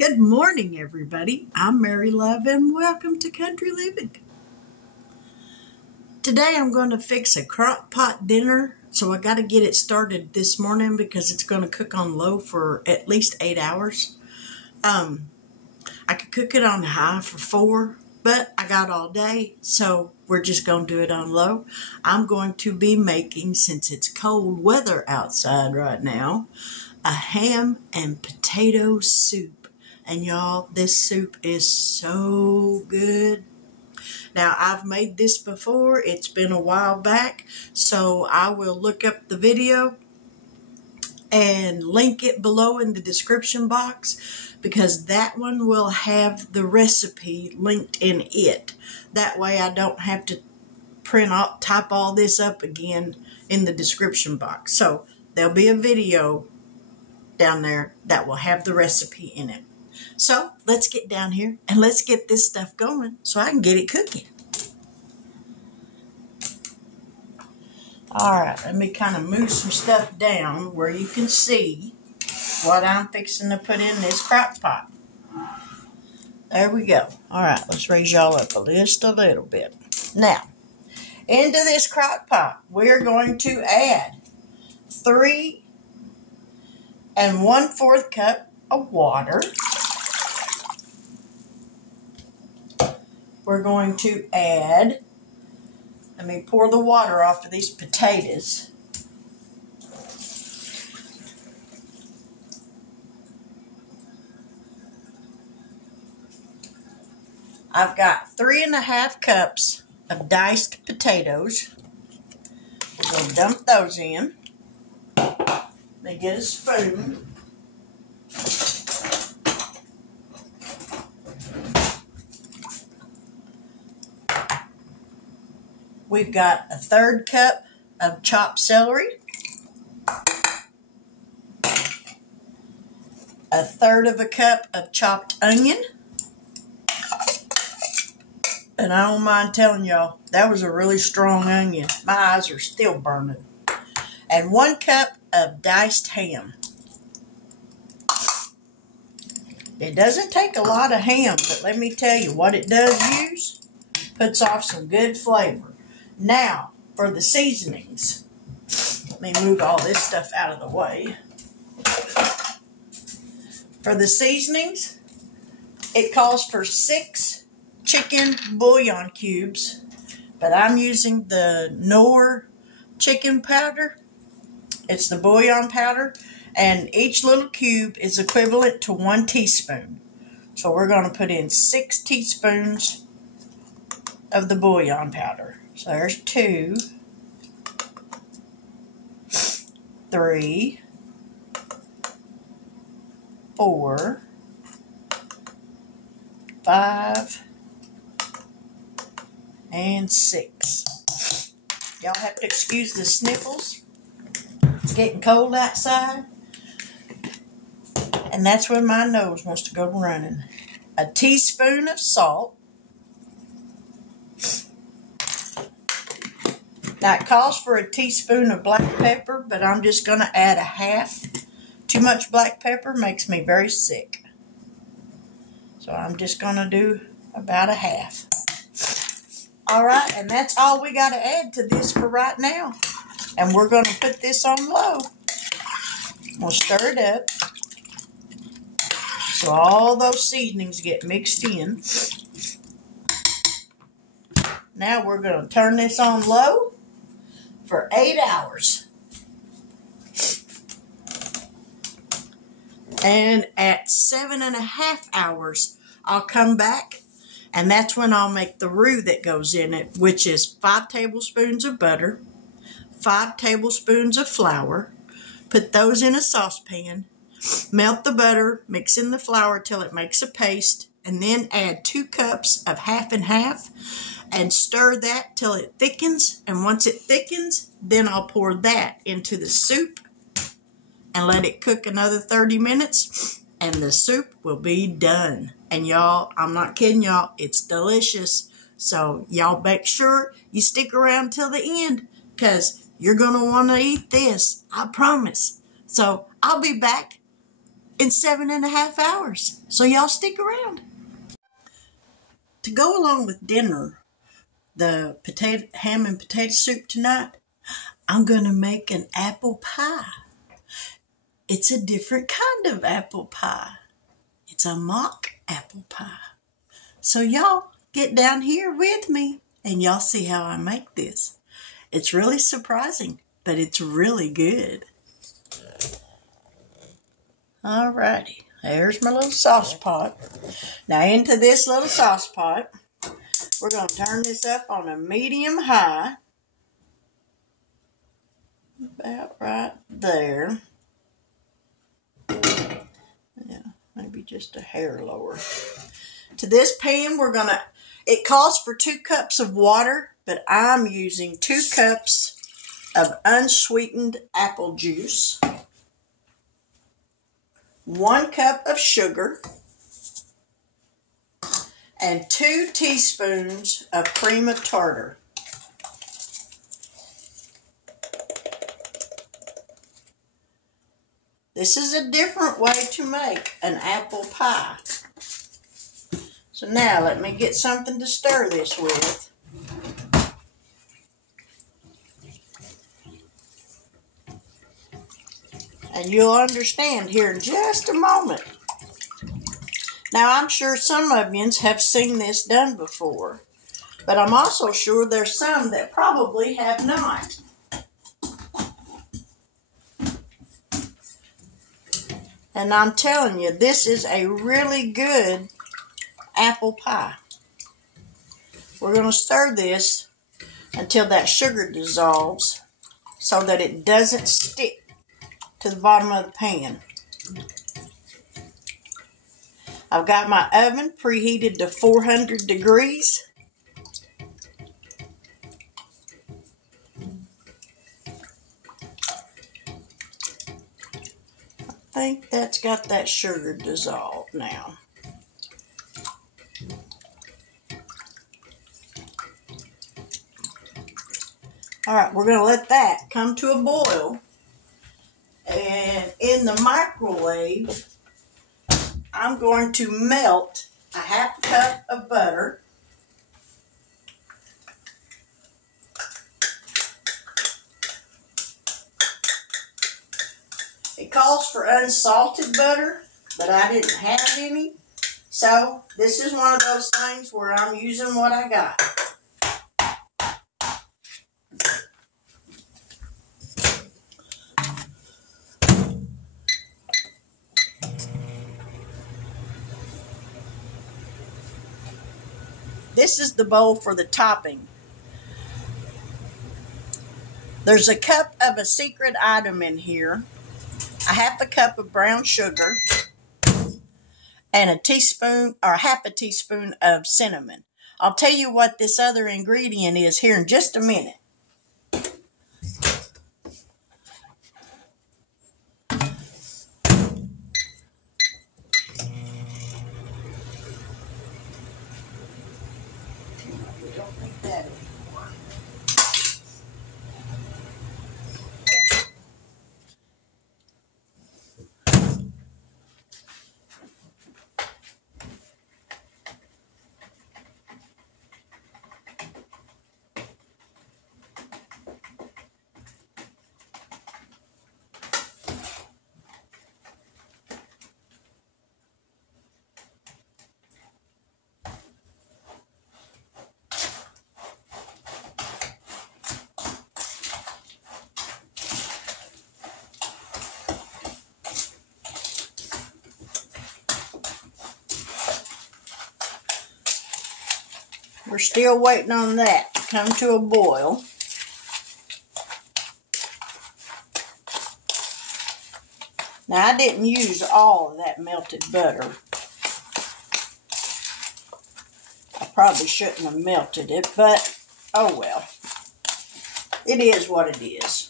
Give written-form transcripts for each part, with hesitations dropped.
Good morning, everybody. I'm Mary Love, and welcome to Country Living. Today I'm going to fix a crock pot dinner, so I got to get it started this morning because it's going to cook on low for at least 8 hours. I could cook it on high for 4, but I got all day, so we're just going to do it on low. I'm going to be making, since it's cold weather outside right now, a ham and potato soup. And y'all, this soup is so good. Now, I've made this before. It's been a while back, so I will look up the video and link it below in the description box, because that one will have the recipe linked in it. That way I don't have to type all this up again in the description box. So there'll be a video down there that will have the recipe in it. So let's get down here and let's get this stuff going so I can get it cooking. Alright, let me kind of move some stuff down where you can see what I'm fixing to put in this crock pot. There we go. Alright, let's raise y'all up just a little bit. Now, into this crock pot, we're going to add 3 1/4 cups of water. We're going to add, let me pour the water off of these potatoes. I've got 3 1/2 cups of diced potatoes. We'll dump those in. Let me get a spoon. We've got 1/3 cup of chopped celery, 1/3 cup of chopped onion, and I don't mind telling y'all, that was a really strong onion. My eyes are still burning. And 1 cup of diced ham. It doesn't take a lot of ham, but let me tell you, what it does use puts off some good flavor. Now, for the seasonings, let me move all this stuff out of the way. For the seasonings, it calls for 6 chicken bouillon cubes, but I'm using the Knorr chicken powder. It's the bouillon powder, and each little cube is equivalent to 1 teaspoon. So we're going to put in 6 teaspoons of the bouillon powder. So there's 2, 3, 4, 5, and 6. Y'all have to excuse the sniffles. It's getting cold outside, and that's when my nose wants to go running. A teaspoon of salt. Now, it calls for a teaspoon of black pepper, but I'm just going to add 1/2. Too much black pepper makes me very sick. So I'm just going to do about 1/2. Alright, and that's all we got to add to this for right now. And we're going to put this on low. We'll stir it up so all those seasonings get mixed in. Now we're going to turn this on low for 8 hours. And at 7 1/2 hours, I'll come back, and that's when I'll make the roux that goes in it, which is 5 tablespoons of butter, 5 tablespoons of flour. Put those in a saucepan. Melt the butter, mix in the flour till it makes a paste, and then add 2 cups of 1/2 and 1/2. And stir that till it thickens. And once it thickens, then I'll pour that into the soup and let it cook another 30 minutes. And the soup will be done. And y'all, I'm not kidding y'all, it's delicious. So y'all make sure you stick around till the end, because you're going to want to eat this. I promise. So I'll be back in 7.5 hours. So y'all stick around. To go along with dinner, the ham and potato soup tonight, I'm going to make an apple pie. It's a different kind of apple pie. It's a mock apple pie. So y'all get down here with me and y'all see how I make this. It's really surprising, but it's really good. Alrighty, there's my little sauce pot. Now into this little sauce pot, we're going to turn this up on a medium high. About right there. Yeah, maybe just a hair lower. To this pan, it calls for 2 cups of water, but I'm using 2 cups of unsweetened apple juice, 1 cup of sugar, and 2 teaspoons of cream of tartar. This is a different way to make an apple pie. So now let me get something to stir this with. And you'll understand here in just a moment. Now I'm sure some of you have seen this done before, but I'm also sure there's some that probably have not. And I'm telling you, this is a really good apple pie. We're going to stir this until that sugar dissolves so that it doesn't stick to the bottom of the pan. I've got my oven preheated to 400 degrees. I think that's got that sugar dissolved now. Alright, we're going to let that come to a boil. And in the microwave, I'm going to melt a half cup of butter. It calls for unsalted butter, but I didn't have any. So this is one of those things where I'm using what I got. This is the bowl for the topping. There's a cup of a secret item in here, a half a cup of brown sugar, and a teaspoon or half a teaspoon of cinnamon. I'll tell you what this other ingredient is here in just a minute. We don't need that anymore. We're still waiting on that to come to a boil. Now, I didn't use all of that melted butter. I probably shouldn't have melted it, but oh well. It is what it is.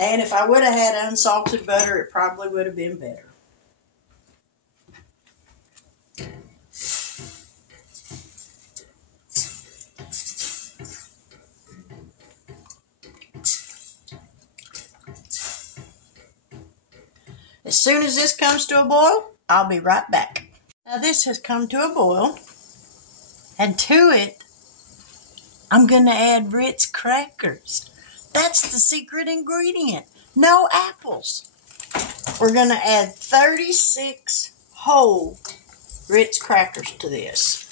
And if I would have had unsalted butter, it probably would have been better. soon as this comes to a boil, I'll be right back. Now this has come to a boil, and to it, I'm going to add Ritz crackers. That's the secret ingredient. No apples. We're going to add 36 whole Ritz crackers to this.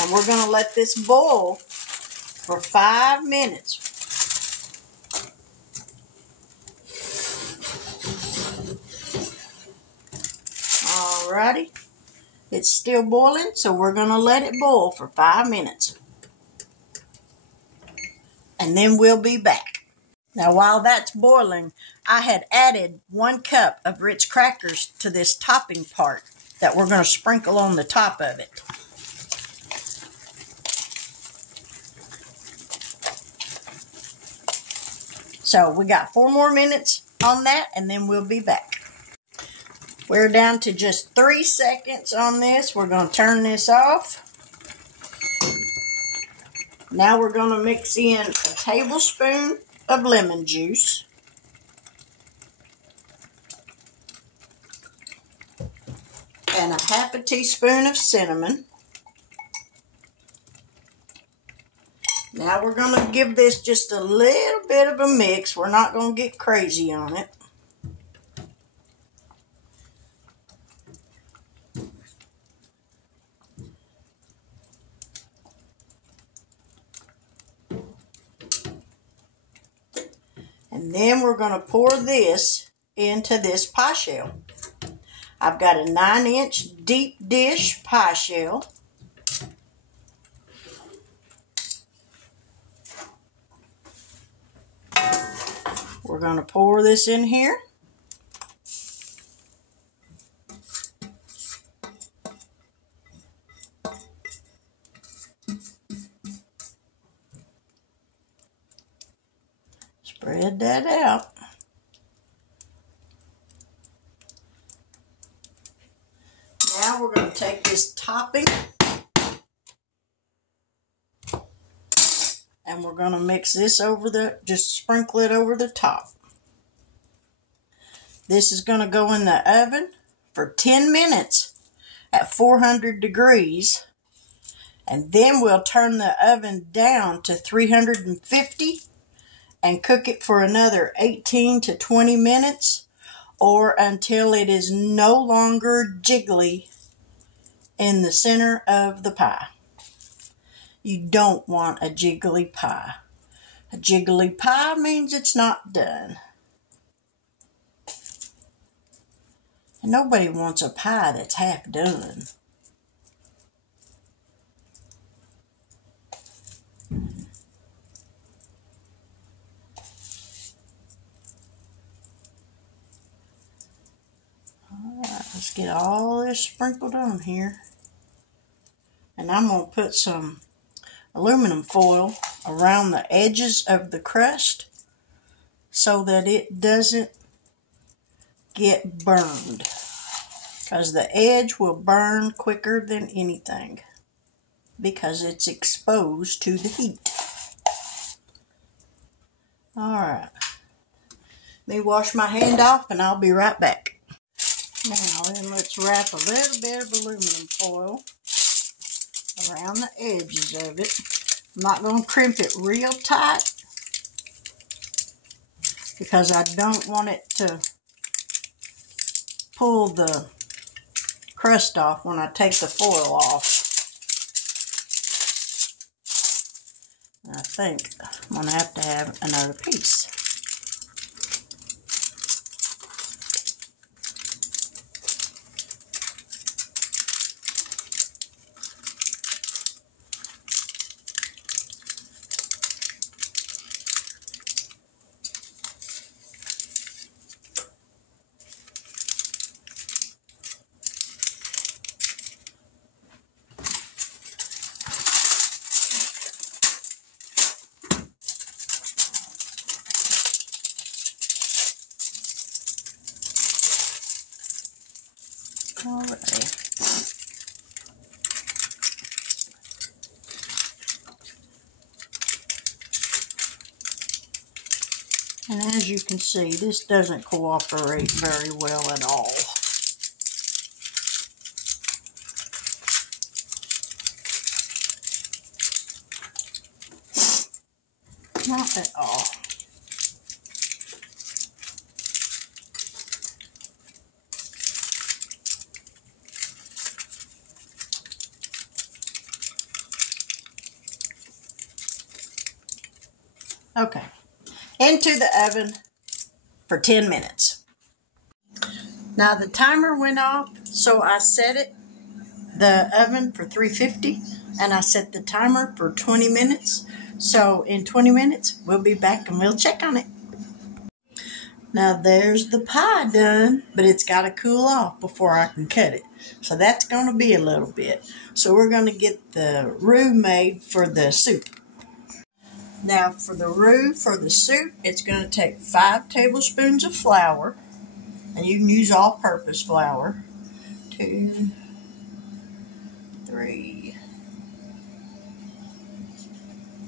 And we're going to let this boil for 5 minutes. Alrighty. It's still boiling, so we're going to let it boil for 5 minutes. And then we'll be back. Now, while that's boiling, I had added 1 cup of Ritz crackers to this topping part that we're going to sprinkle on the top of it. So we got 4 more minutes on that, and then we'll be back. We're down to just 3 seconds on this. We're going to turn this off. Now we're going to mix in a tablespoon of lemon juice. And a half a teaspoon of cinnamon. Now we're going to give this just a little bit of a mix. We're not going to get crazy on it. And then we're going to pour this into this pie shell. I've got a 9-inch deep dish pie shell. We're going to pour this in here. Spread that out. Now we're going to take this topping and we're going to mix this over just sprinkle it over the top. This is going to go in the oven for 10 minutes at 400 degrees. And then we'll turn the oven down to 350 and cook it for another 18 to 20 minutes or until it is no longer jiggly in the center of the pie. You don't want a jiggly pie. A jiggly pie means it's not done. And nobody wants a pie that's half done. Alright, let's get all this sprinkled on here. And I'm going to put some aluminum foil around the edges of the crust so that it doesn't get burned. Because the edge will burn quicker than anything because it's exposed to the heat. Alright. Let me wash my hand off and I'll be right back. Now then, let's wrap a little bit of aluminum foil around the edges of it. I'm not going to crimp it real tight because I don't want it to pull the crust off when I take the foil off. I think I'm going to have another piece. And as you can see, this doesn't cooperate very well at all. Not at all. Okay, into the oven for 10 minutes. Now the timer went off, so I set the oven for 350 and I set the timer for 20 minutes. So in 20 minutes, we'll be back and we'll check on it. Now there's the pie done, but it's got to cool off before I can cut it. So that's going to be a little bit. So we're going to get the roux made for the soup. Now for the roux for the soup, it's going to take 5 tablespoons of flour. And you can use all-purpose flour. 2, 3,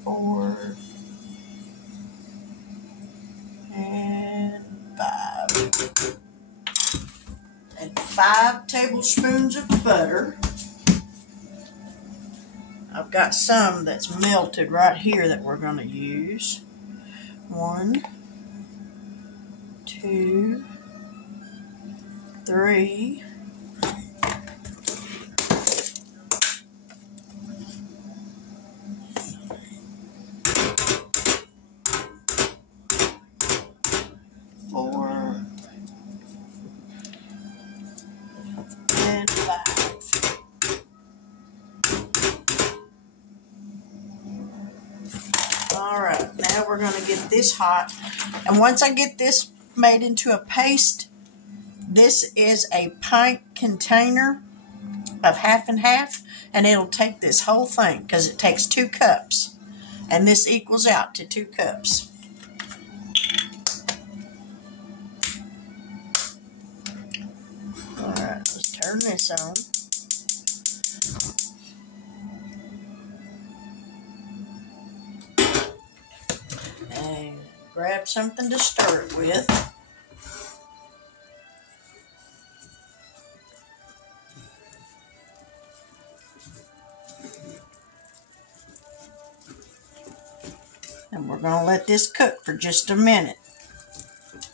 4, and 5. And 5 tablespoons of butter. I've got some that's melted right here that we're going to use. 1, 2, 3, 4, and 5. Alright, now we're going to get this hot. And once I get this made into a paste, this is a pint container of half and half, and it'll take this whole thing because it takes 2 cups. And this equals out to 2 cups. Alright, let's turn this on. And grab something to stir it with. And we're going to let this cook for just a minute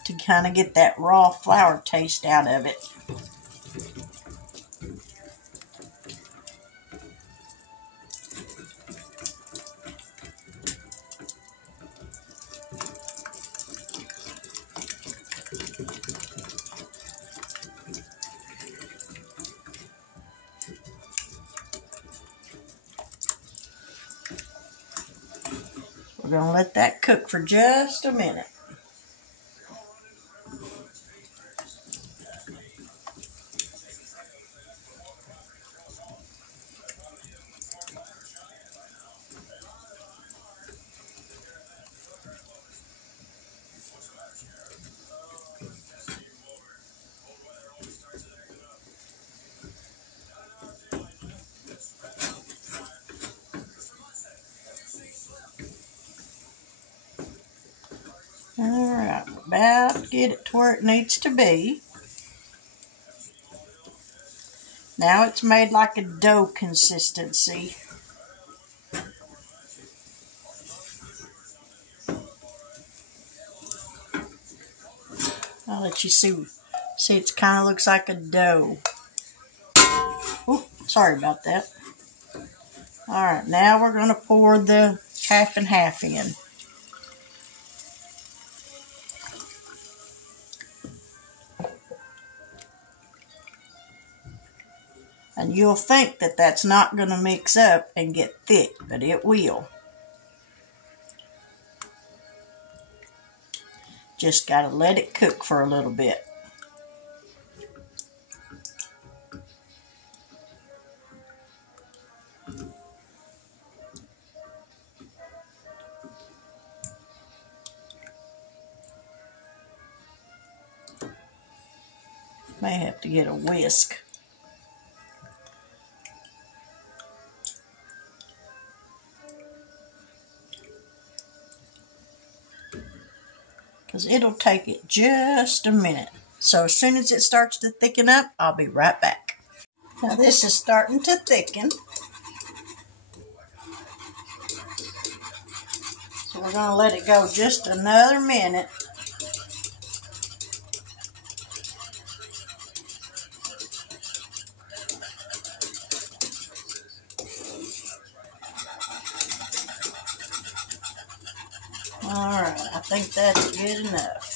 to kind of get that raw flour taste out of it. We're going to let that cook for just a minute. Alright, about to get it to where it needs to be. Now it's made like a dough consistency. I'll let you see. See, it kind of looks like a dough. Oop, sorry about that. Alright, now we're going to pour the half and half in. And you'll think that that's not going to mix up and get thick, but it will. Just got to let it cook for a little bit. May have to get a whisk. because it'll take it just a minute. So as soon as it starts to thicken up, I'll be right back. Now this is starting to thicken. So we're going to let it go just another minute. Alright, I think that's good enough.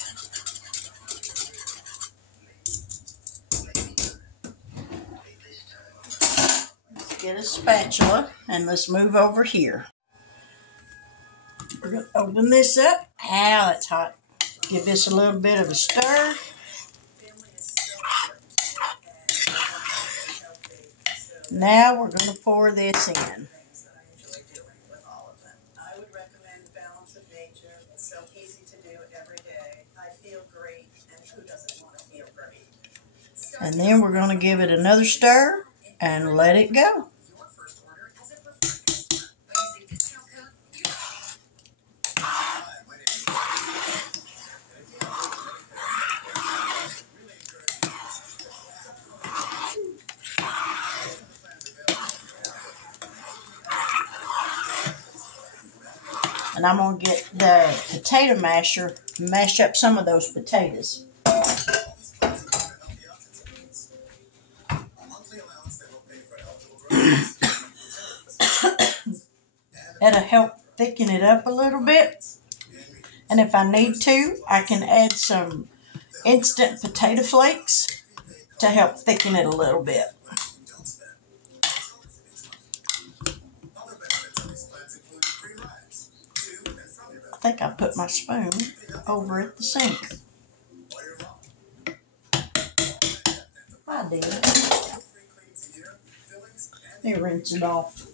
Let's get a spatula and let's move over here. We're going to open this up. Ow, it's hot. Give this a little bit of a stir. Now we're going to pour this in. And then we're going to give it another stir and let it go. And I'm going to get the potato masher and mash up some of those potatoes. That'll help thicken it up a little bit. And if I need to, I can add some instant potato flakes to help thicken it a little bit. I think I put my spoon over at the sink. I did. Let me rinse it off.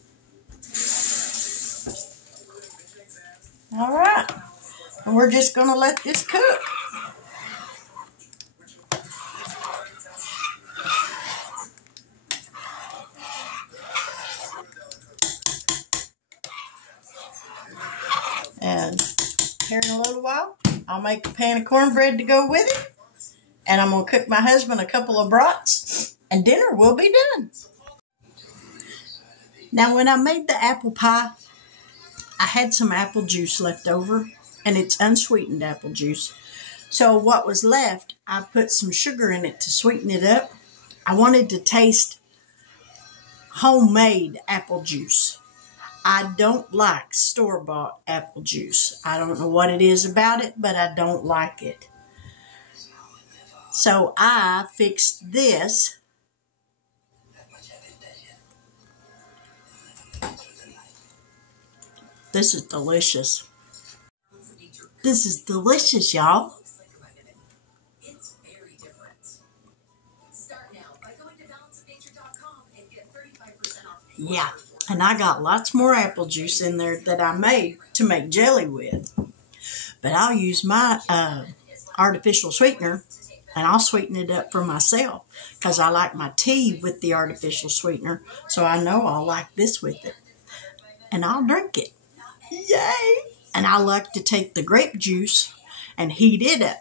All right. And we're just going to let this cook. And here in a little while, I'll make a pan of cornbread to go with it. And I'm going to cook my husband a couple of brats. And dinner will be done. Now, when I made the apple pie, I had some apple juice left over. And it's unsweetened apple juice. So what was left, I put some sugar in it to sweeten it up. I wanted to taste homemade apple juice. I don't like store-bought apple juice. I don't know what it is about it, but I don't like it. So I fixed this. This is delicious. This is delicious, y'all. Yeah, and I got lots more apple juice in there that I made to make jelly with. But I'll use my artificial sweetener, and I'll sweeten it up for myself because I like my tea with the artificial sweetener, so I know I'll like this with it. And I'll drink it. Yay! And I like to take the grape juice and heat it up.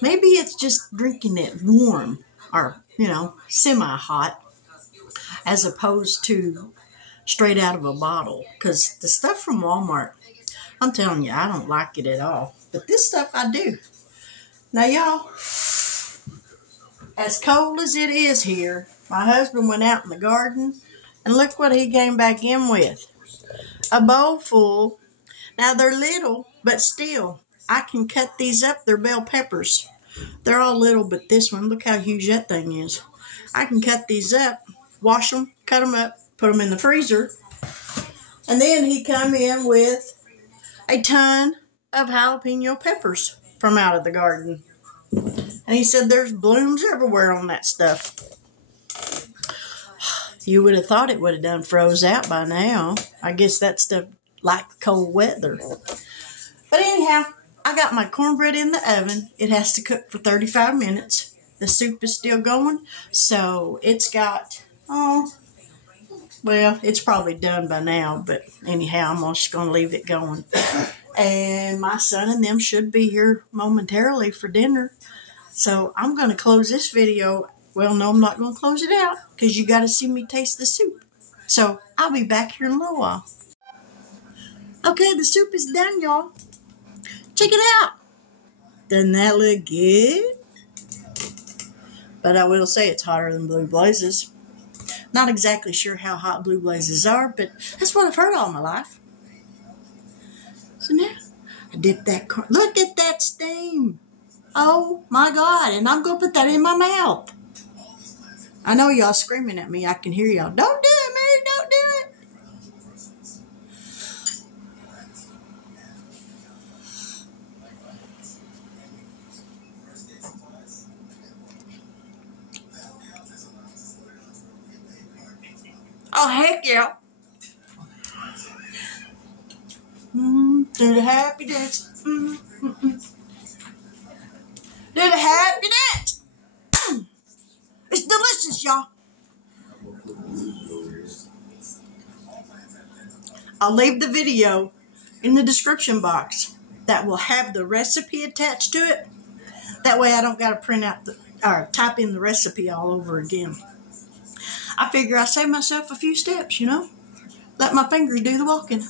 Maybe it's just drinking it warm or, semi-hot as opposed to straight out of a bottle. Because the stuff from Walmart, I'm telling you, I don't like it at all. But this stuff I do. Now, y'all, as cold as it is here, my husband went out in the garden and look what he came back in with. A bowl full. Now, they're little, but still, I can cut these up. They're bell peppers. They're all little, but this one, look how huge that thing is. I can cut these up, wash them, cut them up, put them in the freezer. And then he come in with a ton of jalapeno peppers from out of the garden. And he said there's blooms everywhere on that stuff. You would have thought it would have done froze out by now. I guess that stuff like cold weather. But anyhow, I got my cornbread in the oven. It has to cook for 35 minutes. The soup is still going. So it's got, it's probably done by now. But anyhow, I'm just going to leave it going. And my son and them should be here momentarily for dinner. So I'm going to close this video. Well, no, I'm not going to close it out because you got to see me taste the soup. So I'll be back here in a little while. Okay, the soup is done, y'all. Check it out. Doesn't that look good? But I will say it's hotter than Blue Blazes. Not exactly sure how hot Blue Blazes are, but that's what I've heard all my life. So now, I dip that corn. Look at that steam. Oh my God, and I'm going to put that in my mouth. I know y'all screaming at me. I can hear y'all. Don't do it, Mary, don't do it. Oh, heck yeah. Do the happy dance. Do the happy dance. It's delicious, y'all. I'll leave the video in the description box that will have the recipe attached to it. That way I don't got to print out or type in the recipe all over again. I figure I save myself a few steps, you know. Let my fingers do the walking.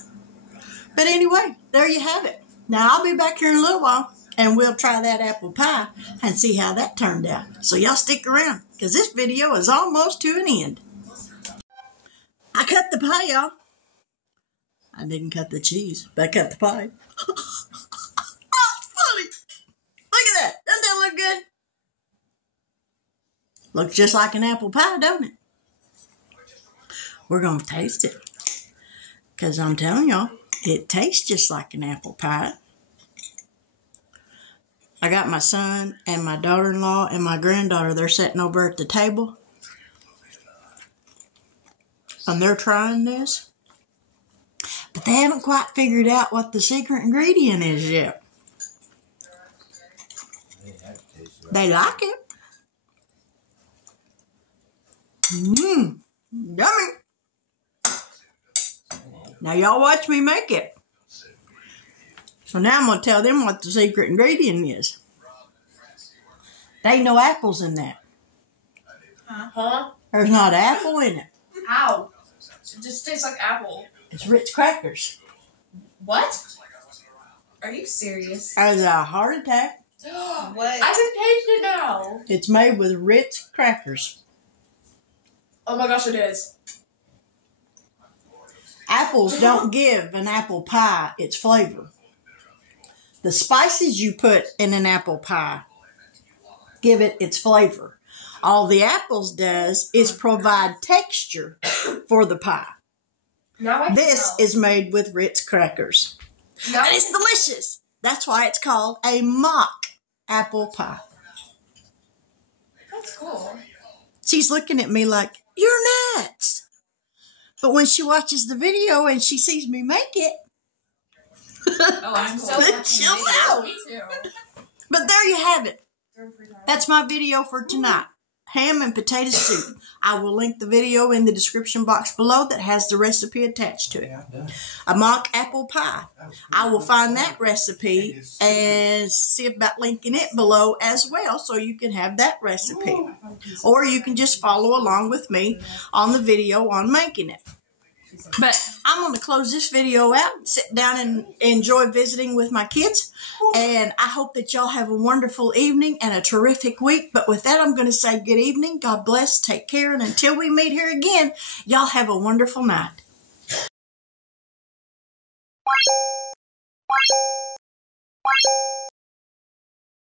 But anyway, there you have it. Now I'll be back here in a little while and we'll try that apple pie and see how that turned out. So y'all stick around because this video is almost to an end. I cut the pie, y'all. I didn't cut the cheese, but I cut the pie. That's funny. Look at that. Doesn't that look good? Looks just like an apple pie, don't it? We're going to taste it. Because I'm telling y'all, it tastes just like an apple pie. I got my son and my daughter-in-law and my granddaughter. They're sitting over at the table. And they're trying this. But they haven't quite figured out what the secret ingredient is yet. They like it. Yummy. Now y'all watch me make it. So now I'm going to tell them what the secret ingredient is. There ain't no apples in that. Huh? There's not an apple in it. How? It just tastes like apple. It's Ritz crackers. What? Are you serious? As a heart attack. What? I can taste it now. It's made with Ritz crackers. Oh my gosh, it is. Apples don't give an apple pie its flavor. The spices you put in an apple pie give it its flavor. All the apples does is provide texture for the pie. This is made with Ritz crackers. And it's delicious. That's why it's called a mock apple pie. That's cool. She's looking at me like, you're nuts. But when she watches the video and she sees me make it, oh, I'm so she'll know. Me too. But there you have it. That's my video for tonight. Ham and potato soup. I will link the video in the description box below that has the recipe attached to it. A mock apple pie. I will find that recipe and see about linking it below as well so you can have that recipe. Or you can just follow along with me on the video on making it. But I'm going to close this video out, sit down and enjoy visiting with my kids. And I hope that y'all have a wonderful evening and a terrific week. But with that, I'm going to say good evening. God bless. Take care. And until we meet here again, y'all have a wonderful night.